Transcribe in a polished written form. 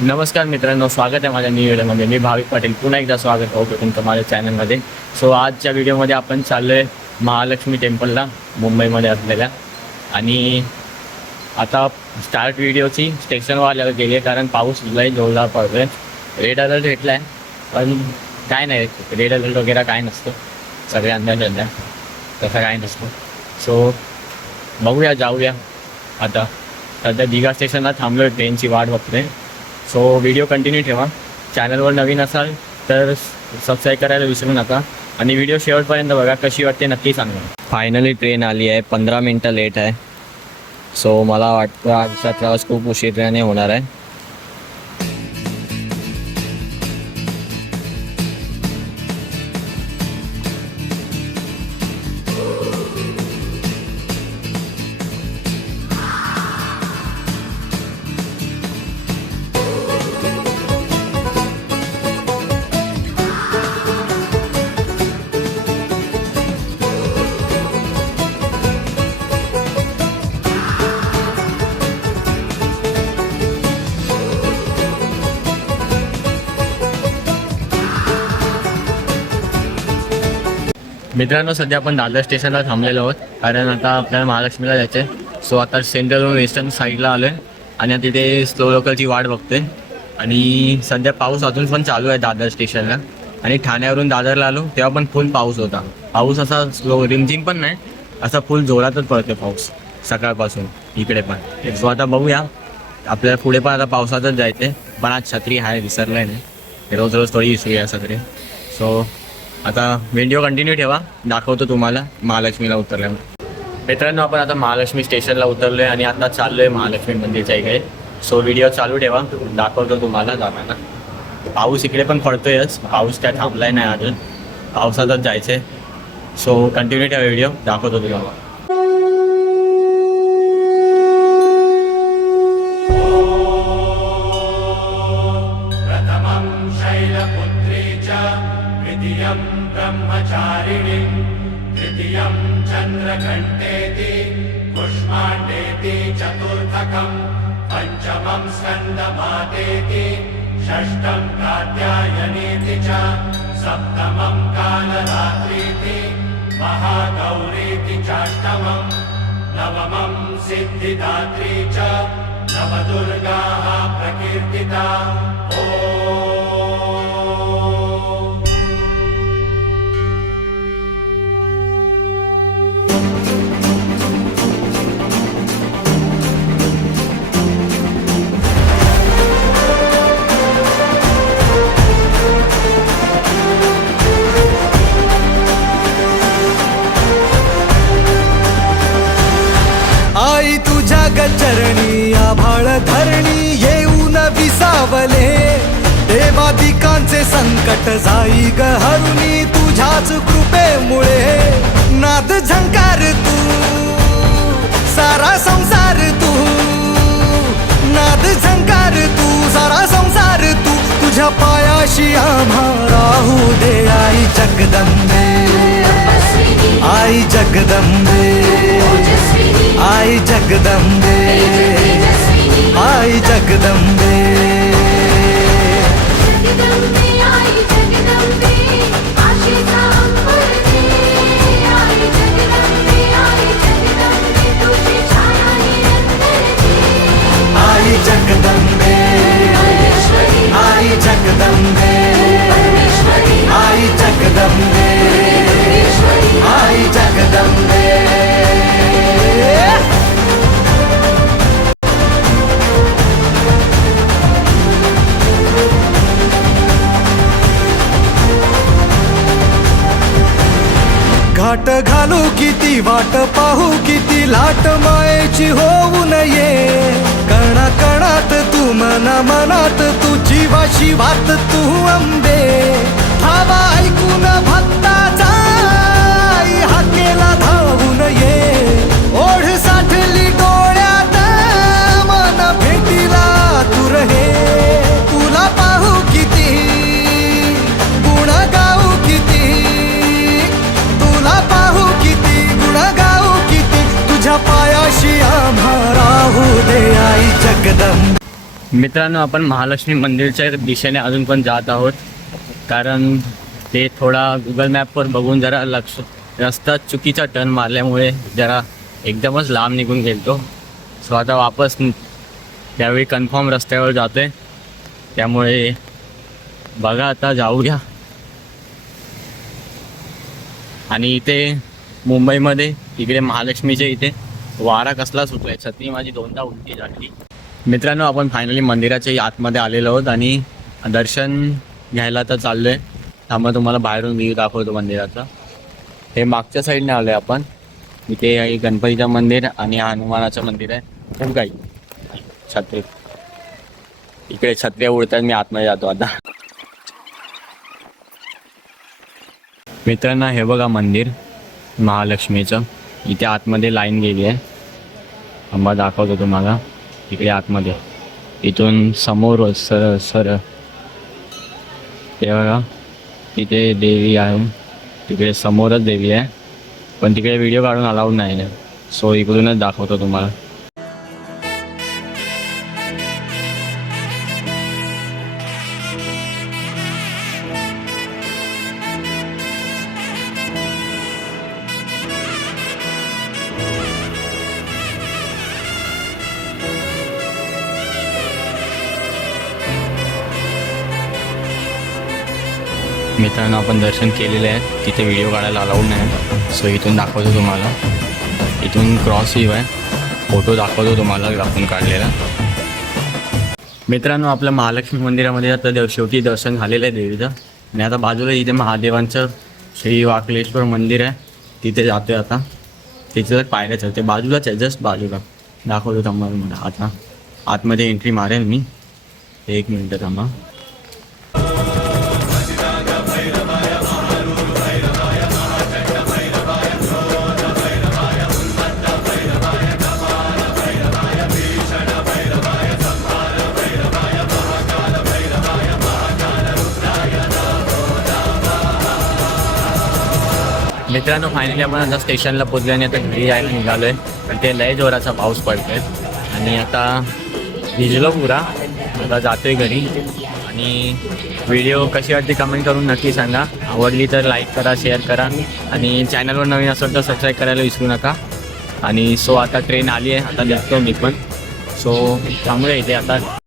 नमस्कार मित्रांनो, स्वागत आहे माझ्या न्यू व्हिडिओमध्ये. मी भाविक पाटील पुन्हा एकदा स्वागत होतो तुमचं माझ्या चॅनलमध्ये. सो आजच्या व्हिडिओमध्ये आपण चाललो आहे महालक्ष्मी टेम्पलला, मुंबईमध्ये असलेल्या. आणि आता स्टार्ट व्हिडिओची स्टेशनवर गेली आहे कारण पाऊस लय जोरदार पडतो आहे. रेड अलर्ट भेटला आहे पण काय नाही, रेड अलर्ट वगैरे काय नसतं, सगळे अंदाज सध्या तसं काय नसतं. सो बघूया, जाऊया. आता सध्या दिघा स्टेशनला थांबलो आहे, ट्रेनची वाट बघतोय. सो व्हिडिओ कंटिन्यू ठेवा. चॅनलवर नवीन असाल तर सबस्क्राईब करायला विसरू नका आणि व्हिडिओ शेवटपर्यंत बघा, कशी वाटते नक्की सांगा. फायनली ट्रेन आली आहे, 15 मिनटं लेट आहे. सो मला वाटतं आजचा प्रवास खूप उशिराने होणार आहे. मित्रांनो, सध्या आपण दादर स्टेशनला थांबलेलो आहोत कारण आता आपल्याला महालक्ष्मीला जायचं आहे. सो आता सेंट्रलवरून वेस्टर्न साईडला आलो आहे आणि तिथे स्लो लोकलची वाट बघतोय. आणि सध्या पाऊस अजून पण चालू आहे दादर स्टेशनला. आणि ठाण्यावरून दादरला आलो तेव्हा पण फुल पाऊस होता. पाऊस असा स्लो रिमझिम पण नाही, असा फुल जोरातच पडतो पाऊस सकाळपासून इकडे पण. सो आता बघूया, आपल्याला पुढे पण आता पावसातच जायचं आहे. पण आज छत्री आहे, विसरलं नाही. रोज रोज थोडी विसरूया सगळे. सो आता व्हिडिओ कंटिन्यू ठेवा, दाखवतो तुम्हाला महालक्ष्मीला उतरल्यावर. मित्रांनो, आपण आता महालक्ष्मी स्टेशनला उतरलो आहे आणि आता चाललो आहे महालक्ष्मी मंदिरच्या इकडे. सो व्हिडिओ चालू ठेवा, दाखवतो तुम्हाला जाताना. पाऊस इकडे पण पडतोयच, पाऊस काय थांबलाय नाही अजून, पावसातच जायचं आहे. सो कंटिन्यू ठेवा, व्हिडिओ दाखवतो तुम्हाला. ब्रह्मचारिणीं तृतीयं चन्द्रघण्टेति पुष्माण्डेति चतुर्थकं पञ्चमं स्कन्दमातेति षष्ठं कात्यायनीति च सप्तमं कालरात्रीति महागौरीति चाष्टमं नवमं सिद्धिदात्री च नवदुर्गाः प्रकीर्तिता. आई तुझ्या गचरणी आभाळ धरणी येऊन विसावले. देवादिकांचे संकट जाई ग हरुणी तुझ्याच कृपेमुळे. नाद झंकार तू सारा संसार तू, नाद झंकार तू सारा संसार तू. तुझ्या पायाशी आम्हा राहू दे आई जगदंबे, आई जगदंबे, आई जगदंबे, आई जगदंबे. आई जगदंबे, आई जगदंबे, आई जगदंबे, आई जगदंबे. घाट घालू किती वाट पाहू किती लाट मायेची होऊ नये. कणा कणात तू मना मनात तू जीवाशी वात तू अंबे. धावा ऐकून भक्ताचा आई हाकेला धावून ये. ओढ साठली डोळ्यात मन भेटीला तू रहे. तुला पाहू किती गुण गाऊ किती, तुला पाहू किती गुण गाऊ किती. तुझ्या पायाशी आम्हा राहू दे आई जगदंबे. मित्रांनो, आपण महालक्ष्मी मंदिरच्या दिशेने अजून पण जात आहोत, कारण ते थोडा गुगल मॅपवर बघून जरा रस्ता चुकीचा टर्न मारल्यामुळे जरा एकदमच लांब निघून गेलतो. सो आता वापस त्यावेळी कन्फर्म रस्त्यावर जातोय, त्यामुळे बघा आता जाऊया. आणि इथे मुंबईमध्ये इकडे महालक्ष्मीच्या इथे वारा कसला सुटलाय, छत्री माझी 2दा उलटी झाली. मित्रांनो, आपण फायनली मंदिराच्या आतमध्ये आलेलो आहोत आणि दर्शन घ्यायला तर चाललोय. त्यामुळे तुम्हाला बाहेरून व्ह्यू दाखवतो मंदिराचा. हे मागच्या साईडने आलो आहे आपण. इथे आहे गणपतीचं मंदिर आणि हनुमानाचं मंदिर आहे. खूप काही छत्री, इकडे छत्र्या उडतात. मी आतमध्ये जातो आता. मित्रांनो, हे बघा मंदिर महालक्ष्मीचं. इथे आतमध्ये लाईन गेली आहे. आम्हाला दाखवतो तुम्हाला. इकडे आतमध्ये इथून समोर सर ते बघा, तिथे देवी आहे. तिकडे समोरच देवी आहे, पण तिकडे व्हिडिओ काढून अलाउड नाही आहे. सो इकडूनच दाखवतो तुम्हाला. मित्रांनो, आपण दर्शन केलेलं आहे. तिथे व्हिडिओ काढायला अलाउड नाही. सो इथून दाखवतो तुम्हाला. इथून क्रॉस व्ह्यू आहे. फोटो दाखवतो तुम्हाला आपण काढलेला. मित्रांनो, आपल्या महालक्ष्मी मंदिरामध्ये आता शेवटी दर्शन झालेलं आहे देवीचं. आणि आता बाजूला इथे महादेवांचं श्री वाकलेश्वर मंदिर आहे, तिथे जातो आहे आता. तिथे पायऱ्याच आहे, ते बाजूलाच आहे, जस्ट बाजूला. दाखवतो तुम्हाला मला. आता आतमध्ये एंट्री मारेल मी. 1 मिनटं थांबा. मित्रांनो, फायनली आपण आता स्टेशनला पोचलो आणि आता घरी यायला निघालो आहे. पण ते लय जोराचा पाऊस पडतोय आणि आता भिजलो पुरा. आता जातो आहे घरी. आणि व्हिडिओ कशी वाटते कमेंट करून नक्की सांगा. आवडली तर लाईक करा, शेअर करा आणि चॅनलवर नवीन असेल तर सबस्क्राईब करायला विसरू नका. आणि सो आता ट्रेन आली आहे, आता निघतो मी पण. सो थांबूया इथे आता.